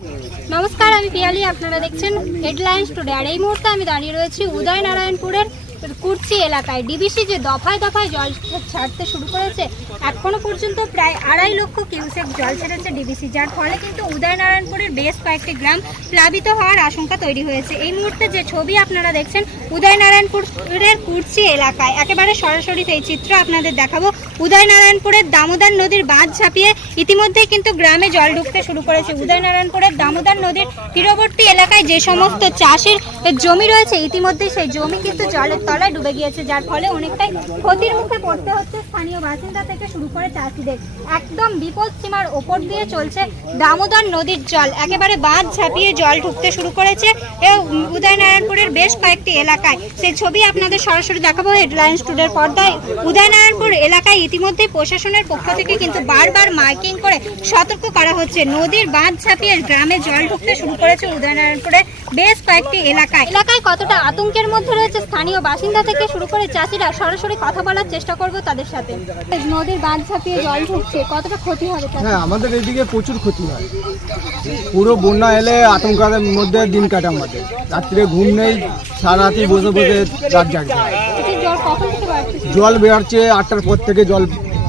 নমস্কার আমি পিয়ালি আপনারা দেখছেন হেডলাইন্স টুডে আর এই মুহূর্তে আমি দাঁড়িয়ে রয়েছি উদয়নারায়ণপুরের কুর্চি এলাকায় ডিবিসি যে দফায় দফায় জল ছাড়তে শুরু করেছে, এখনও পর্যন্ত প্রায় আড়াই লক্ষ কিউসেক জল ছেড়েছে ডিবিসি। যার ফলে কিন্তু উদয়নারায়ণপুরের বেশ কয়েকটি গ্রাম প্লাবিত হওয়ার আশঙ্কা তৈরি হয়েছে। এই মুহূর্তে যে ছবি আপনারা দেখছেন, উদয়নারায়ণপুরের কুর্চি এলাকায়। একেবারে সরাসরি সেই চিত্র আপনাদের দেখাবো। উদয়নারায়ণপুরের দামোদর নদীর বাঁধ ছাপিয়ে ইতিমধ্যেই কিন্তু গ্রামে জল ঢুকতে শুরু করেছে। উদয়নারায়ণপুরের দামোদর নদীর তীরবর্তী এলাকায় যে সমস্ত চাষের জমি রয়েছে, ইতিমধ্যেই সেই জমি কিন্তু জলের তলায় ডুবে গিয়েছে, যার ফলে অনেকটাই ক্ষতির মুখে পড়তে হচ্ছে স্থানীয় বাসিন্দা থেকে শুরু করে চাষিদের। একদম বিপদ সীমার ওপর দিয়ে চলছে দামোদর নদীর জল। একেবারে বাঁধ ঝাঁপিয়ে জল ঢুকতে শুরু করেছে উদয়নারায়ণপুরের বেশ কয়েকটি এলাকায়। সেই ছবি আপনাদের সরাসরি দেখাবো হেডলাইন্স টুডের পর্দায়। উদয়নারায়ণপুর এলাকায় ইতিমধ্যে প্রশাসনের পক্ষ থেকে কিন্তু বারবার মাইকিং করে সতর্ক করা হচ্ছে। নদীর বাঁধ ছাপিয়ে গ্রামে জল ঢুকতে শুরু করেছে উদয়নারায়ণপুরের বেশ কয়েকটি এলাকায়। এলাকায় কতটা আতঙ্কের মধ্যে রয়েছে স্থানীয় বাসিন্দা থেকে শুরু করে চাষিরা সরাসরি কথা বলার চেষ্টা করব তাদের সাথে। নদীর বাঁধ ছাপিয়ে জল ঢুকছে কতটা ক্ষতি হবে হ্যাঁ আমাদের এদিকে প্রচুর ক্ষতি হয়। পুরো বন্যা এলে আতঙ্কের মধ্যে দিন কাটে আমাদের। রাত্রে ঘুম নেই সারা রাতি বসে বসে রাত জাগছে। জল কখন জল বেরোচ্ছে আটটার পর থেকে জল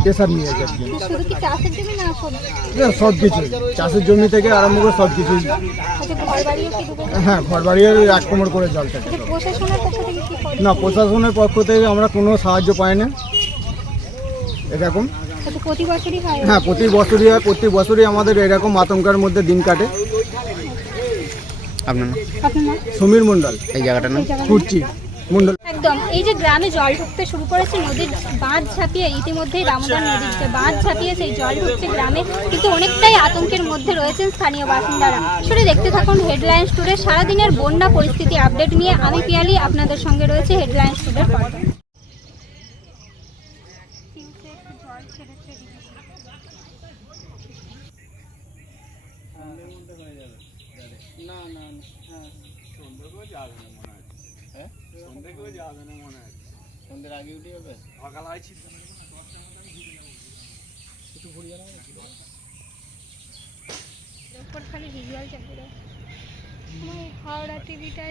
প্রেশার নিয়ে যাচ্ছে শুধু কি চাষের জমি না সবজি সব কিছুই। চাষের জমি থেকে আরম্ভ করে সব কিছুই। আচ্ছা ঘর বাড়িও গেছে? হ্যাঁ ঘর বাড়ির এক কোমর করে জল থাকে। আচ্ছা প্রশাসনের পক্ষ থেকে না প্রশাসনের পক্ষ থেকে আমরা কোনো সাহায্য পাই না। এরকম। আচ্ছা প্রতি বছরই হয়? হ্যাঁ প্রতি বছরই হয়। প্রতি বছরই আমাদের এরকম আতঙ্কের মধ্যে দিন কাটে। আপনার? সমীর মণ্ডল। এই জায়গাটার নাম? কুর্চি। একদম। এই যে গ্রামে জল ঢুকতে শুরু করেছে নদীর বাঁধ ছাপিয়ে ইতিমধ্যেই দামোদর নদীর যে বাঁধ ছাপিয়ে সেই জল ঢুকছে গ্রামে কিন্তু অনেকটাই আতঙ্কের মধ্যে রয়েছেন স্থানীয় বাসিন্দারা। শুধু দেখতে থাকুন হেডলাইন্স টুডে সারাদিনের বন্যা পরিস্থিতি আপডেট নিয়ে আমি পিয়ালি আপনাদের সঙ্গে রয়েছে হেডলাইন্স টুডের পর্দায় খালি ভিজুয়াল চাকরি হাওড়া টিভিটায়